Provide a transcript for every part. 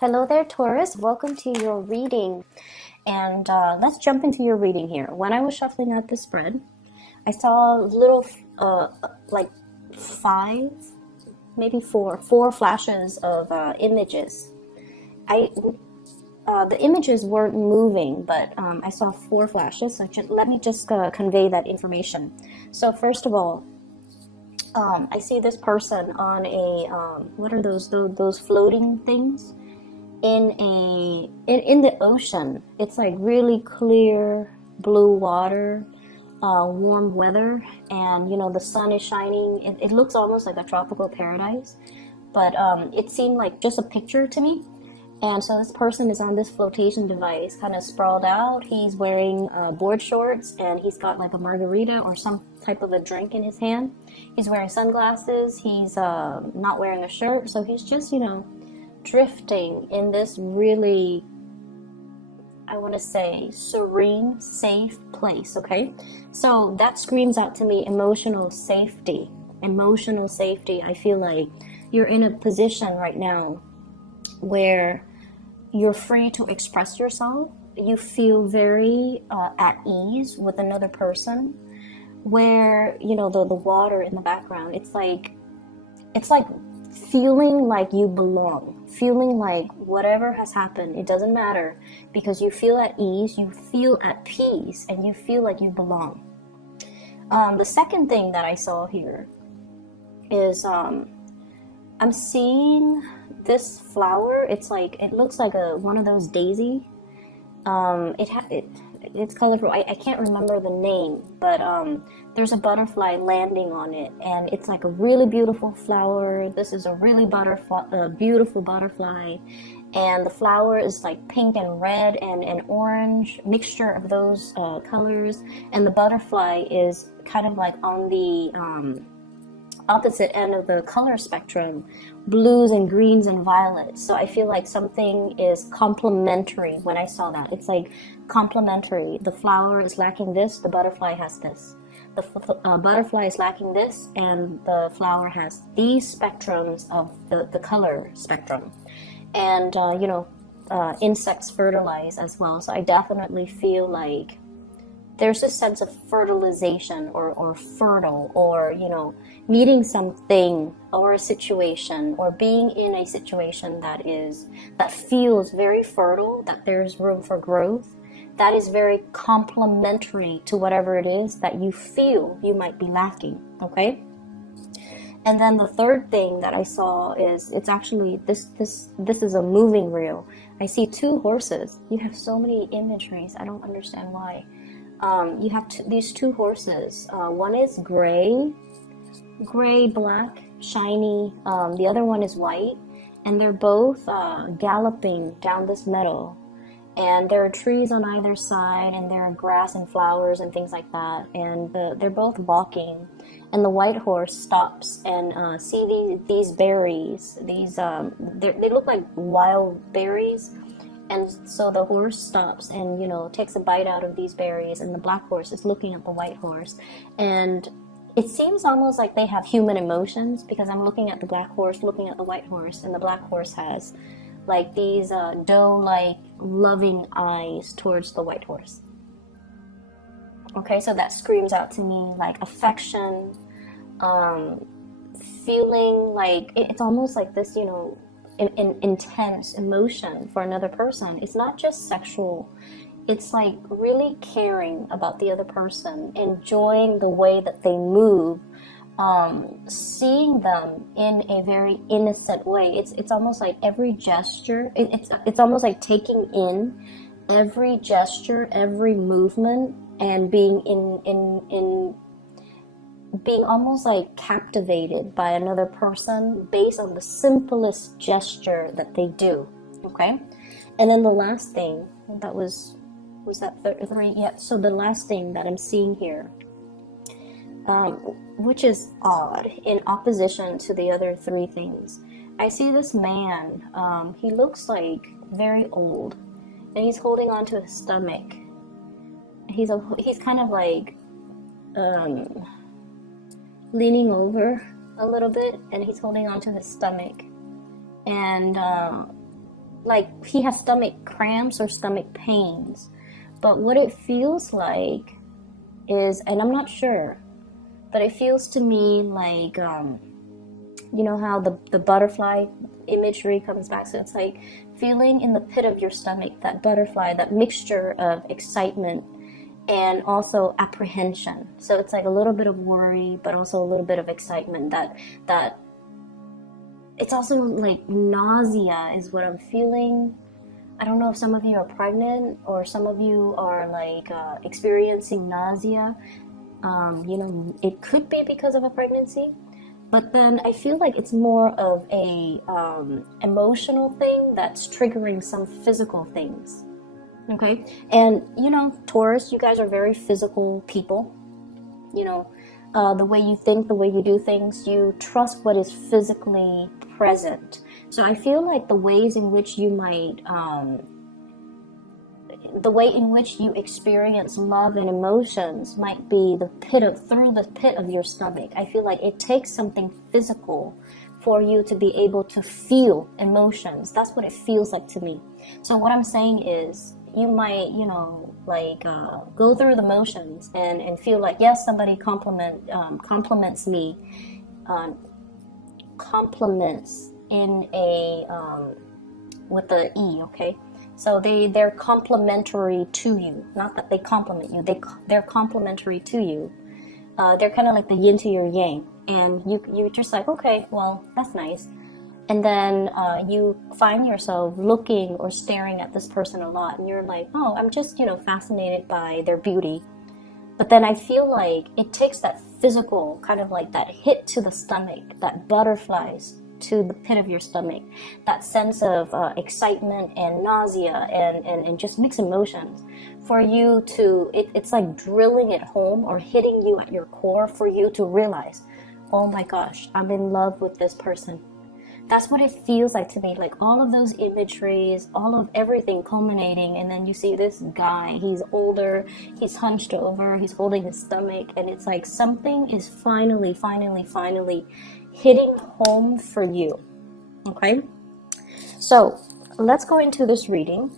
Hello there, Taurus. Welcome to your reading. And let's jump into your reading here. When I was shuffling out the spread, I saw little, like five, maybe four flashes of images. The images weren't moving, but I saw four flashes. So let me just convey that information. So first of all, I see this person on a what are those floating things in the ocean. It's like really clear blue water, warm weather, and the sun is shining. It looks almost like a tropical paradise, but it seemed like just a picture to me. And so this person is on this flotation device, kind of sprawled out. He's wearing board shorts, and he's got like a margarita or some type of a drink in his hand. He's wearing sunglasses. He's not wearing a shirt, so he's just, drifting in this really, I want to say, serene, safe place, okay? So that screams out to me emotional safety. Emotional safety. I feel like you're in a position right now where you're free to express yourself. You feel very at ease with another person, where the water in the background, it's like feeling like you belong, feeling like whatever has happened, it doesn't matter, because you feel at ease, you feel at peace, and you feel like you belong. The second thing that I saw here is I'm seeing this flower. It looks like one of those daisy. It's colorful. I can't remember the name, but there's a butterfly landing on it, and it's like a really beautiful flower. This is a really beautiful butterfly, and the flower is like pink and red and orange, mixture of those colors, and the butterfly is kind of like on the opposite end of the color spectrum, blues and greens and violets. So I feel like something is complementary when I saw that. It's like complementary. The flower is lacking this, the butterfly has this. The butterfly is lacking this, and the flower has these spectrums of the color spectrum. And insects fertilize as well. So I definitely feel like there's a sense of fertilization or fertile, or meeting something or a situation, or being in a situation that feels very fertile, that there's room for growth, that is very complementary to whatever it is that you feel you might be lacking. Okay. And then the third thing that I saw is, it's actually this is a moving reel. I see two horses. You have so many imageries. I don't understand why. You have these two horses. One is gray, black, shiny. The other one is white, and they're both galloping down this meadow. And there are trees on either side, and there are grass and flowers and things like that. And they're both walking. And the white horse stops and see these berries. They look like wild berries. And so the horse stops and, takes a bite out of these berries, and the black horse is looking at the white horse. And it seems almost like they have human emotions, because I'm looking at the black horse, looking at the white horse, and the black horse has like these doe-like loving eyes towards the white horse. Okay, so that screams out to me like affection, feeling like it's almost like this, intense emotion for another person. It's not just sexual. It's like really caring about the other person, enjoying the way that they move, seeing them in a very innocent way. It's almost like every gesture. It's almost like taking in every gesture, every movement, and being being almost like captivated by another person based on the simplest gesture that they do. Okay. And then the last thing that was that three? Yeah. So the last thing that I'm seeing here, which is odd in opposition to the other three things, I see this man. He looks like very old, and he's holding onto his stomach. He's kind of like leaning over a little bit, and he's holding onto his stomach, and like he has stomach cramps or stomach pains. But what it feels like is, and I'm not sure, but it feels to me like, you know how the butterfly imagery comes back? So it's like feeling in the pit of your stomach, that butterfly, that mixture of excitement and also apprehension. So it's like a little bit of worry, but also a little bit of excitement. That it's also like nausea is what I'm feeling. I don't know if some of you are pregnant or some of you are like experiencing nausea. You know, it could be because of a pregnancy, but then I feel like it's more of a emotional thing that's triggering some physical things. Okay, and you know, Taurus, you guys are very physical people. You know, the way you think, the way you do things, you trust what is physically present. So I feel like the ways in which you might, the way in which you experience love and emotions might be through the pit of your stomach. I feel like it takes something physical for you to be able to feel emotions. That's what it feels like to me. So what I'm saying is, you might, you know, like go through the motions and feel like, yes, somebody compliments me, compliments in a with the E, okay? So they're complimentary to you. Not that they compliment you. They're complimentary to you. They're kind of like the yin to your yang, and you're just like, okay, well, that's nice. And then you find yourself looking or staring at this person a lot, and you're like, oh, I'm just, you know, fascinated by their beauty. But then I feel like it takes that physical kind of like that hit to the stomach, that butterflies to the pit of your stomach, that sense of excitement and nausea and just mixed emotions for you to, it's like drilling it home or hitting you at your core for you to realize, oh my gosh, I'm in love with this person. That's what it feels like to me, like all of those imageries, all of everything culminating, and then you see this guy, he's older, he's hunched over, he's holding his stomach, and it's like something is finally hitting home for you, okay? So let's go into this reading.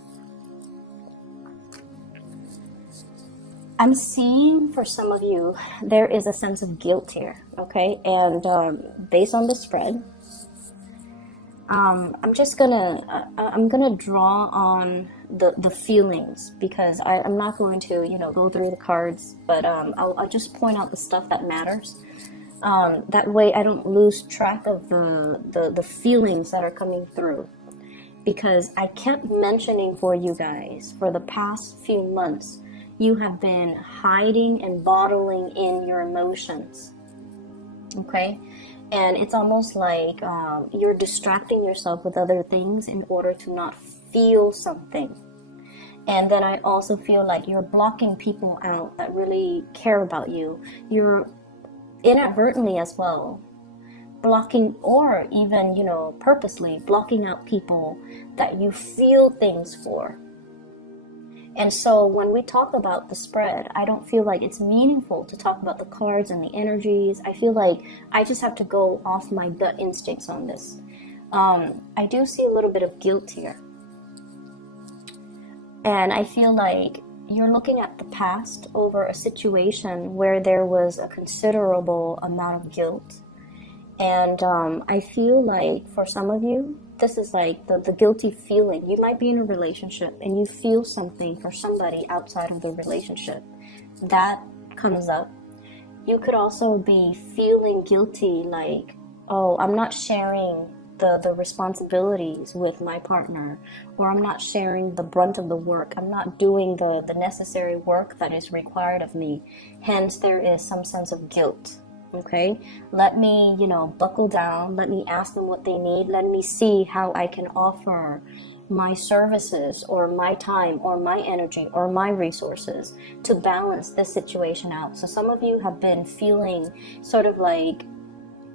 I'm seeing for some of you, there is a sense of guilt here, okay? And based on the spread, I'm gonna draw on the feelings, because I'm not going to, you know, go through the cards, but I'll just point out the stuff that matters. That way I don't lose track of the feelings that are coming through, because I kept mentioning for you guys for the past few months, you have been hiding and bottling in your emotions, okay? And it's almost like you're distracting yourself with other things in order to not feel something. And then I also feel like you're blocking people out that really care about you. You're inadvertently as well blocking, or even, you know, purposely blocking out people that you feel things for. And so when we talk about the spread, I don't feel like it's meaningful to talk about the cards and the energies. I feel like I just have to go off my gut instincts on this. I do see a little bit of guilt here. And I feel like you're looking at the past over a situation where there was a considerable amount of guilt. And I feel like for some of you, this is like the guilty feeling. You might be in a relationship and you feel something for somebody outside of the relationship. That comes up. You could also be feeling guilty, like, oh, I'm not sharing the responsibilities with my partner, or I'm not sharing the brunt of the work. I'm not doing the necessary work that is required of me. Hence, there is some sense of guilt. Okay, let me, you know, buckle down. Let me ask them what they need. Let me see how I can offer my services or my time or my energy or my resources to balance this situation out. So some of you have been feeling sort of like,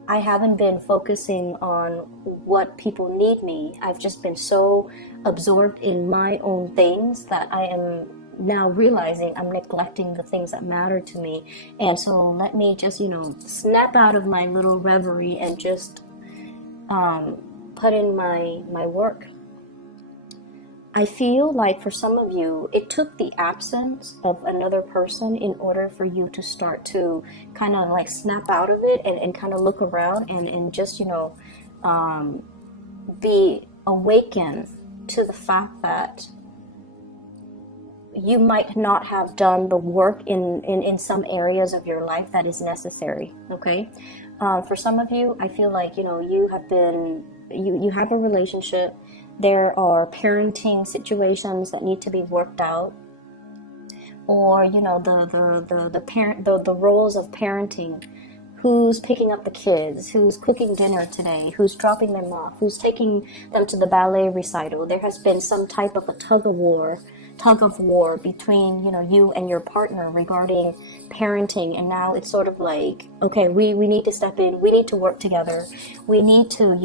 I haven't been focusing on what people need me. I've just been so absorbed in my own things that I am now realizing I'm neglecting the things that matter to me. And so let me just, you know, snap out of my little reverie and just put in my work. I feel like for some of you, it took the absence of another person in order for you to start to kind of like snap out of it and kind of look around and just, be awakened to the fact that you might not have done the work in some areas of your life that is necessary. Okay. For some of you, I feel like, you have been, you have a relationship. There are parenting situations that need to be worked out, or the roles of parenting. Who's picking up the kids? Who's cooking dinner today? Who's dropping them off? Who's taking them to the ballet recital? There has been some type of a tug of war between you and your partner regarding parenting, and now it's sort of like, okay, we need to step in, we need to work together, we need to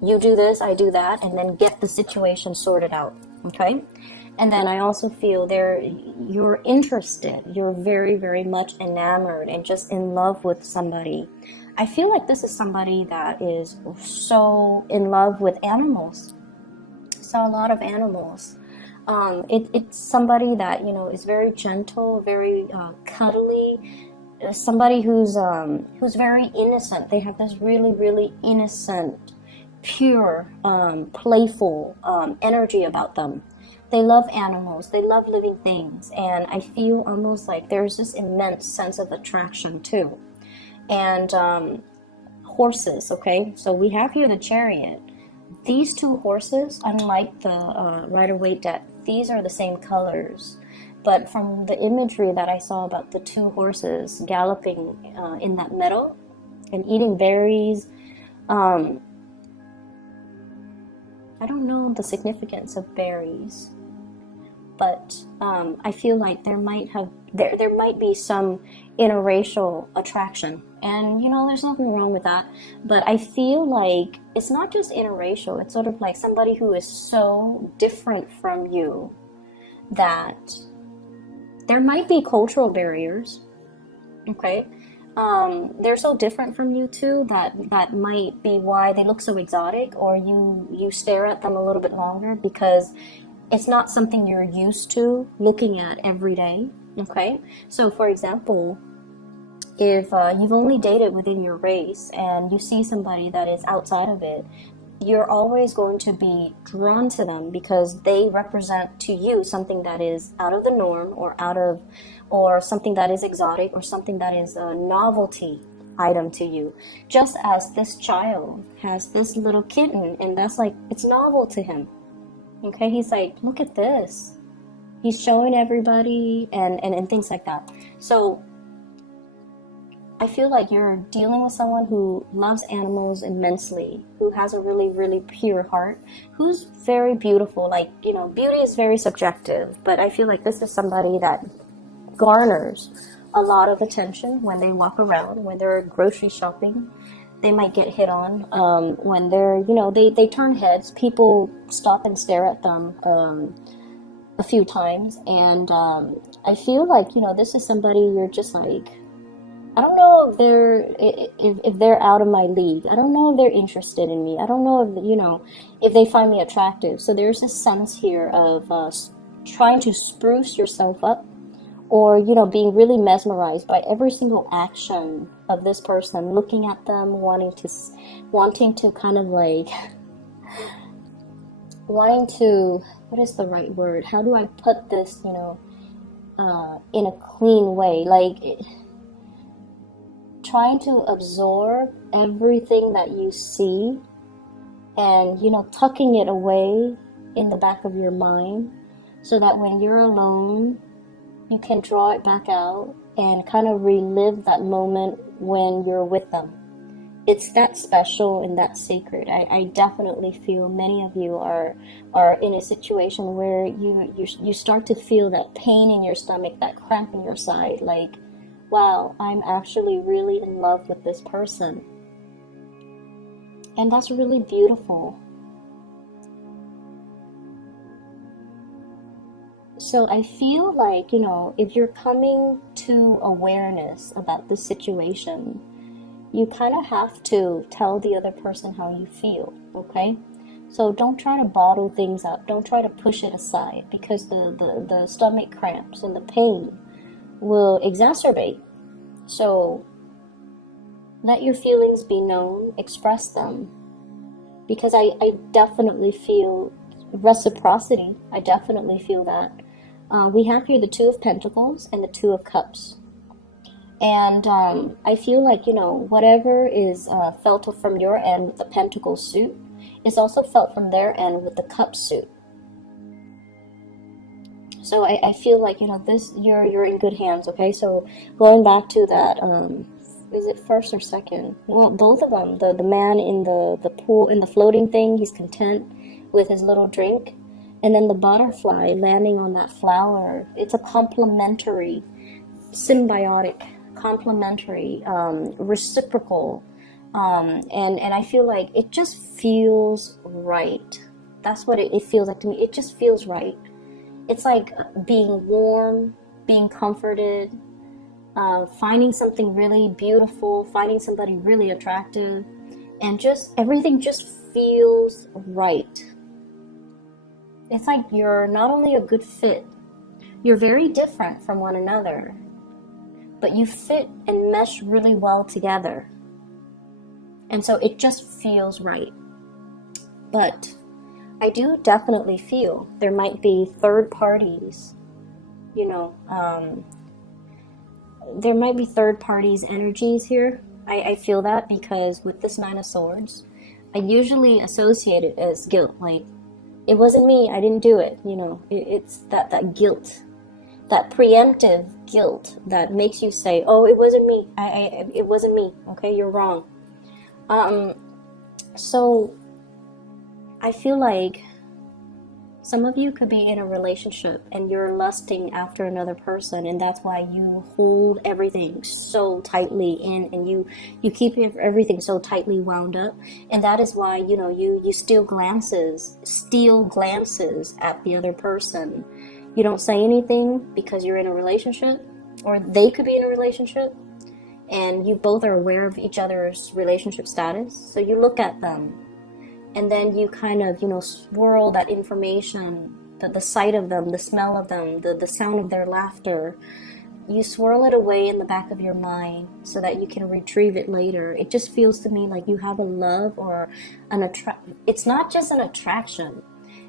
you do this, I do that, and then get the situation sorted out. Okay. And then I also feel you're interested, you're very, very much enamored and just in love with somebody. I feel like this is somebody that is so in love with animals. So a lot of animals. It's somebody that, is very gentle, very cuddly, somebody who's very innocent. They have this really, really innocent, pure, playful energy about them. They love animals, they love living things, and I feel almost like there's this immense sense of attraction too. And horses, okay? So we have here the Chariot. These two horses, unlike the Rider-Waite deck, these are the same colors. But from the imagery that I saw about the two horses galloping in that meadow and eating berries, I don't know the significance of berries, but I feel like there might be some interracial attraction, and there's nothing wrong with that. But I feel like it's not just interracial; it's sort of like somebody who is so different from you that there might be cultural barriers. Okay. They're so different from you too that might be why they look so exotic, or you stare at them a little bit longer because it's not something you're used to looking at every day. Okay, so for example, if you've only dated within your race and you see somebody that is outside of it, you're always going to be drawn to them because they represent to you something that is out of the norm, or something that is exotic, or something that is a novelty item to you. Just as this child has this little kitten, and that's like, it's novel to him. Okay, he's like, look at this. He's showing everybody and things like that. So I feel like you're dealing with someone who loves animals immensely, who has a really, really pure heart, who's very beautiful. Like, beauty is very subjective, but I feel like this is somebody that garners a lot of attention when they walk around, when they're grocery shopping. They might get hit on when they're, they turn heads. People stop and stare at them a few times. And I feel like, this is somebody you're just like, I don't know if they're out of my league. I don't know if they're interested in me. I don't know if they find me attractive. So there's a sense here of trying to spruce yourself up, or being really mesmerized by every single action of this person, looking at them, wanting to kind of like wanting to, what is the right word? How do I put this, in a clean way? Like, trying to absorb everything that you see and, tucking it away in the back of your mind so that when you're alone, you can draw it back out and kind of relive that moment when you're with them. It's that special and that sacred. I definitely feel many of you are in a situation where you start to feel that pain in your stomach, that cramp in your side, like, wow, I'm actually really in love with this person. And that's really beautiful. So I feel like, if you're coming to awareness about the situation, you kind of have to tell the other person how you feel, okay? So don't try to bottle things up. Don't try to push it aside, because the stomach cramps and the pain will exacerbate. So let your feelings be known, express them, because I definitely feel reciprocity. I definitely feel that. We have here the Two of Pentacles and the Two of Cups. And I feel like, whatever is felt from your end with the Pentacle suit is also felt from their end with the Cup suit. So I feel like, this, you're in good hands, okay? So going back to that, is it first or second? Well, both of them. The man in the pool, in the floating thing, he's content with his little drink. And then the butterfly landing on that flower, it's a complementary, symbiotic, complementary, reciprocal, and I feel like it just feels right. That's what it feels like to me. It just feels right. It's like being warm, being comforted, finding something really beautiful, finding somebody really attractive, and just everything just feels right. It's like you're not only a good fit, you're very different from one another, but you fit and mesh really well together. And so it just feels right. But I do definitely feel there might be third parties, there might be third parties energies here. I feel that because with this Nine of Swords, I usually associate it as guilt. Like, it wasn't me, I didn't do it, it's that guilt, that preemptive guilt that makes you say, oh, it wasn't me, it wasn't me, okay, you're wrong. So I feel like some of you could be in a relationship and you're lusting after another person, and that's why you hold everything so tightly in, and you keep everything so tightly wound up, and that is why you steal glances at the other person. You don't say anything because you're in a relationship, or they could be in a relationship, and you both are aware of each other's relationship status, so you look at them. And then you kind of, swirl that information, the sight of them, the smell of them, the sound of their laughter. You swirl it away in the back of your mind so that you can retrieve it later. It just feels to me like you have a love or it's not just an attraction.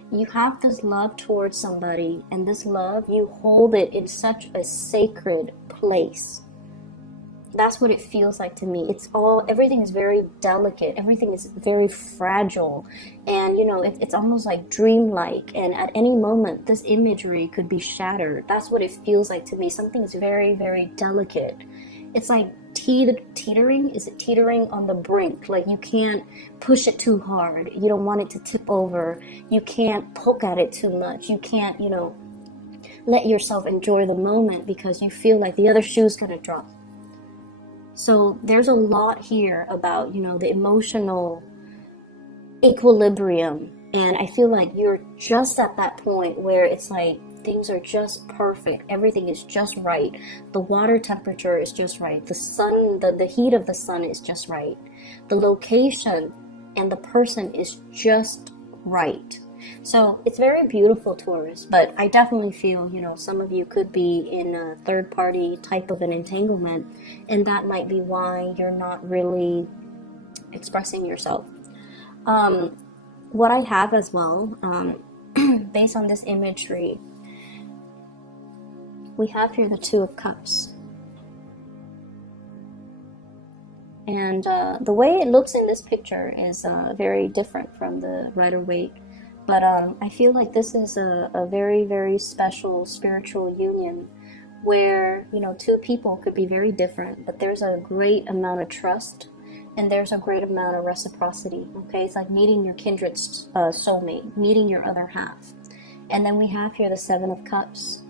You have this love towards somebody, and this love, you hold it in such a sacred place. That's what it feels like to me. Everything is very delicate. Everything is very fragile. And, it's almost like dreamlike. And at any moment, this imagery could be shattered. That's what it feels like to me. Something is very, very delicate. It's like teetering. Is it teetering on the brink? Like, you can't push it too hard. You don't want it to tip over. You can't poke at it too much. You can't, let yourself enjoy the moment because you feel like the other shoe's going to drop. So there's a lot here about, the emotional equilibrium. And I feel like you're just at that point where it's like things are just perfect. Everything is just right. The water temperature is just right. The sun, the heat of the sun is just right. The location and the person is just right. So it's very beautiful, Taurus, but I definitely feel, some of you could be in a third party type of an entanglement, and that might be why you're not really expressing yourself. What I have as well, based on this imagery, we have here the Two of Cups. And the way it looks in this picture is very different from the Rider-Waite. But I feel like this is a very, very special spiritual union where, two people could be very different, but there's a great amount of trust and there's a great amount of reciprocity, okay? It's like meeting your kindred soulmate, meeting your other half. And then we have here the Seven of Cups.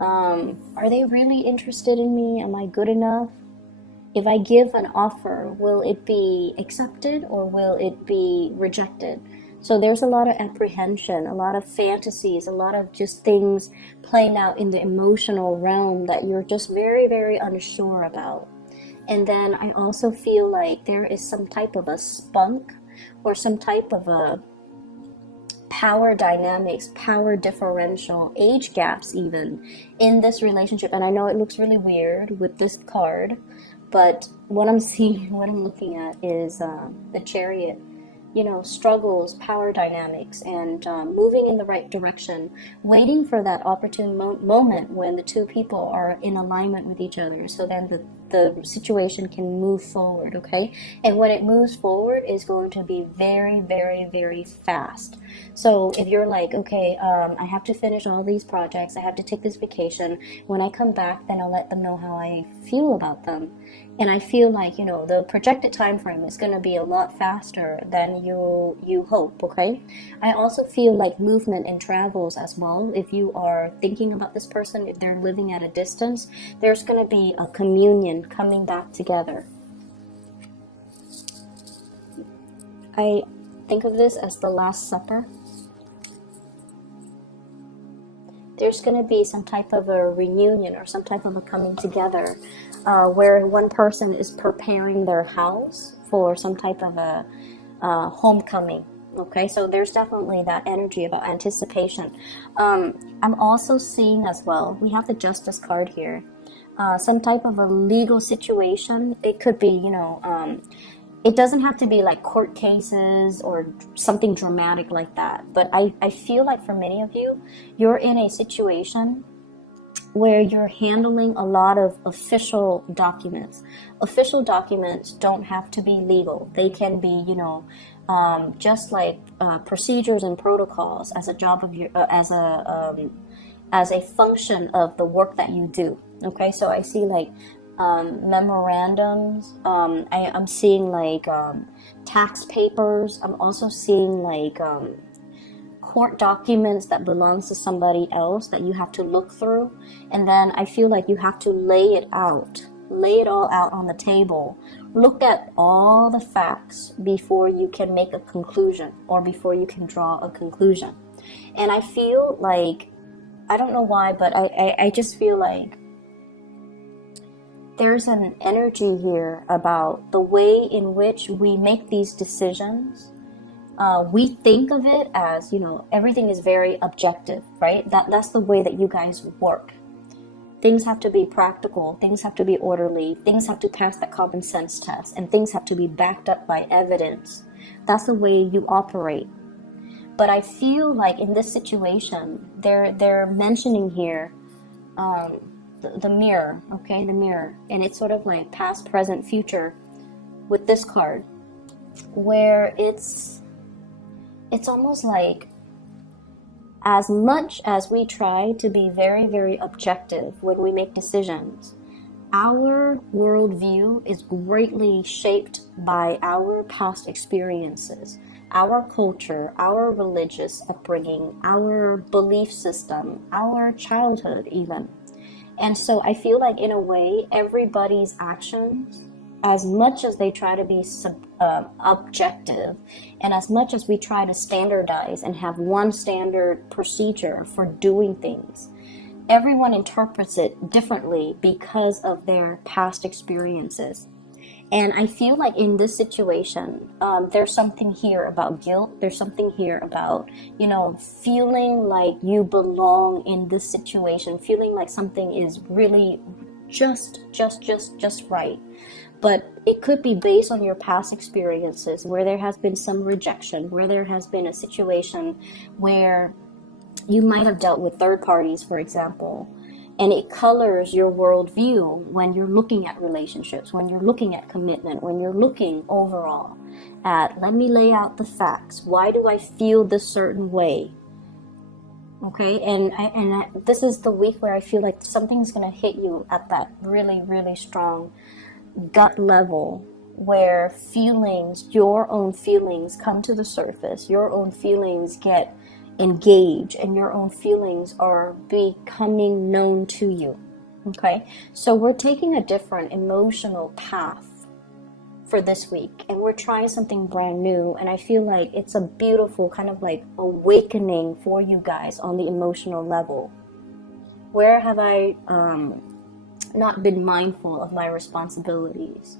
Are they really interested in me? Am I good enough? If I give an offer, will it be accepted or will it be rejected? So there's a lot of apprehension, a lot of fantasies, a lot of just things playing out in the emotional realm that you're just very, very unsure about. And then I also feel like there is some type of a spunk or some type of a power dynamics, power differential, age gaps even in this relationship. And I know it looks really weird with this card, but what I'm seeing, what I'm looking at is the Chariot. You know, struggles, power dynamics, and moving in the right direction, waiting for that opportune moment when the two people are in alignment with each other, so then the situation can move forward, okay? And when it moves forward, is going to be very, very, very fast. So if you're like, okay, I have to finish all these projects, I have to take this vacation, when I come back, then I'll let them know how I feel about them. And I feel like, you know, the projected time frame is going to be a lot faster than you hope, okay? I also feel like movement and travels as well. If you are thinking about this person, if they're living at a distance, there's going to be a communion coming back together. I think of this as the Last Supper. There's going to be some type of a reunion or some type of a coming together where one person is preparing their house for some type of a homecoming. Okay, so there's definitely that energy about anticipation. I'm also seeing as well, we have the Justice card here, some type of a legal situation. It could be, you know, it doesn't have to be like court cases or something dramatic like that. But I feel like for many of you, you're in a situation where you're handling a lot of official documents. Official documents don't have to be legal. They can be, you know, just like procedures and protocols as a job of your, as a function of the work that you do. Okay, so I see like memorandums. I'm seeing like tax papers. I'm also seeing like court documents that belongs to somebody else that you have to look through, and then I feel like you have to lay it all out on the table. Look at all the facts before you can make a conclusion or before you can draw a conclusion. And I feel like, I don't know why, but I just feel like there's an energy here about the way in which we make these decisions. We think of it as, you know, everything is very objective, right? That's the way that you guys work. Things have to be practical, things have to be orderly, things have to pass that common sense test, and things have to be backed up by evidence. That's the way you operate. But I feel like in this situation, they're mentioning here the mirror, okay, the mirror. And it's sort of like past, present, future with this card, where it's almost like, as much as we try to be very, very objective when we make decisions, our worldview is greatly shaped by our past experiences, our culture, our religious upbringing, our belief system, our childhood even. And so I feel like in a way, everybody's actions, as much as they try to be objective, and as much as we try to standardize and have one standard procedure for doing things, everyone interprets it differently because of their past experiences. And I feel like in this situation, there's something here about guilt. There's something here about, you know, feeling like you belong in this situation, feeling like something is really just right. But it could be based on your past experiences where there has been some rejection, where there has been a situation where you might have dealt with third parties, for example, and it colors your worldview when you're looking at relationships, when you're looking at commitment, when you're looking overall at, let me lay out the facts. Why do I feel this certain way? Okay, and this is the week where I feel like something's going to hit you at that really, really strong gut level, where feelings, your own feelings come to the surface, your own feelings get engaged, and your own feelings are becoming known to you. Okay, so we're taking a different emotional path for this week, and we're trying something brand new, and I feel like it's a beautiful kind of like awakening for you guys on the emotional level. Where have I not been mindful of my responsibilities?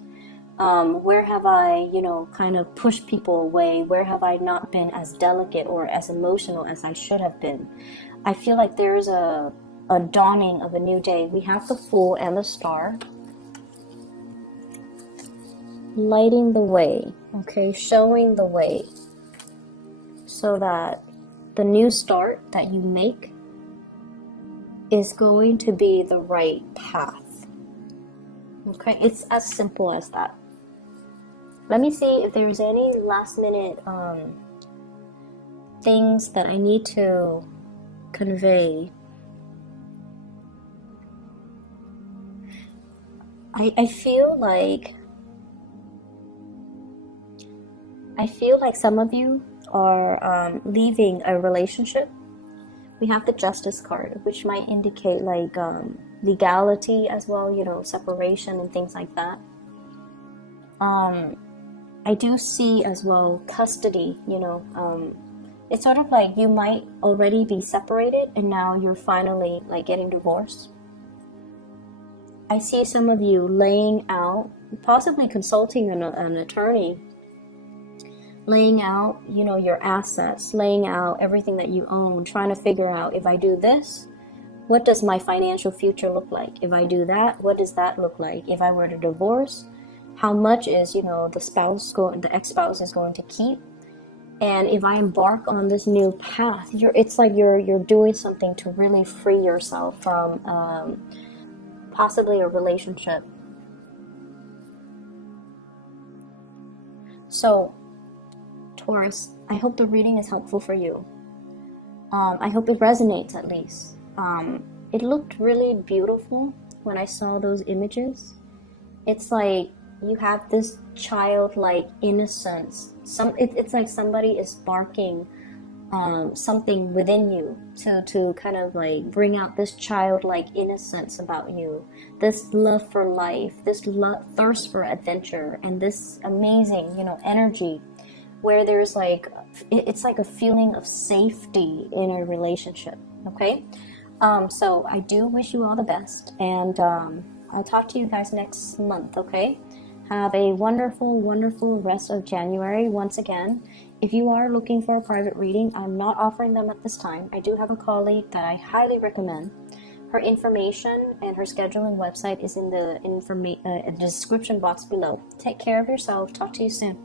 Where have I, kind of pushed people away? Where have I not been as delicate or as emotional as I should have been? I feel like there's a dawning of a new day. We have the Fool and the Star lighting the way, okay, showing the way, so that the new start that you make is going to be the right path. Okay, it's as simple as that. Let me see if there's any last minute things that I need to convey. I feel like some of you are leaving a relationship. We have the Justice card, which might indicate like legality as well, separation and things like that. I do see as well custody, it's sort of like you might already be separated and now you're finally like getting divorced. I see some of you laying out, possibly consulting an attorney, laying out, your assets, laying out everything that you own, trying to figure out, if I do this, what does my financial future look like? If I do that, what does that look like? If I were to divorce, how much is, the ex-spouse is going to keep? And if I embark on this new path, it's like you're doing something to really free yourself from possibly a relationship. So, Taurus, I hope the reading is helpful for you. I hope it resonates at least. It looked really beautiful when I saw those images. It's like you have this childlike innocence. It's like somebody is sparking something within you to kind of like bring out this childlike innocence about you, this love for life, this thirst for adventure, and this amazing, energy where there's like, it's like a feeling of safety in a relationship. Okay, so I do wish you all the best, and I'll talk to you guys next month. Okay, have a wonderful, wonderful rest of January. Once again, if you are looking for a private reading, I'm not offering them at this time. I do have a colleague that I highly recommend. Her information and her scheduling website is in the description box below. Take care of yourself. Talk to you soon.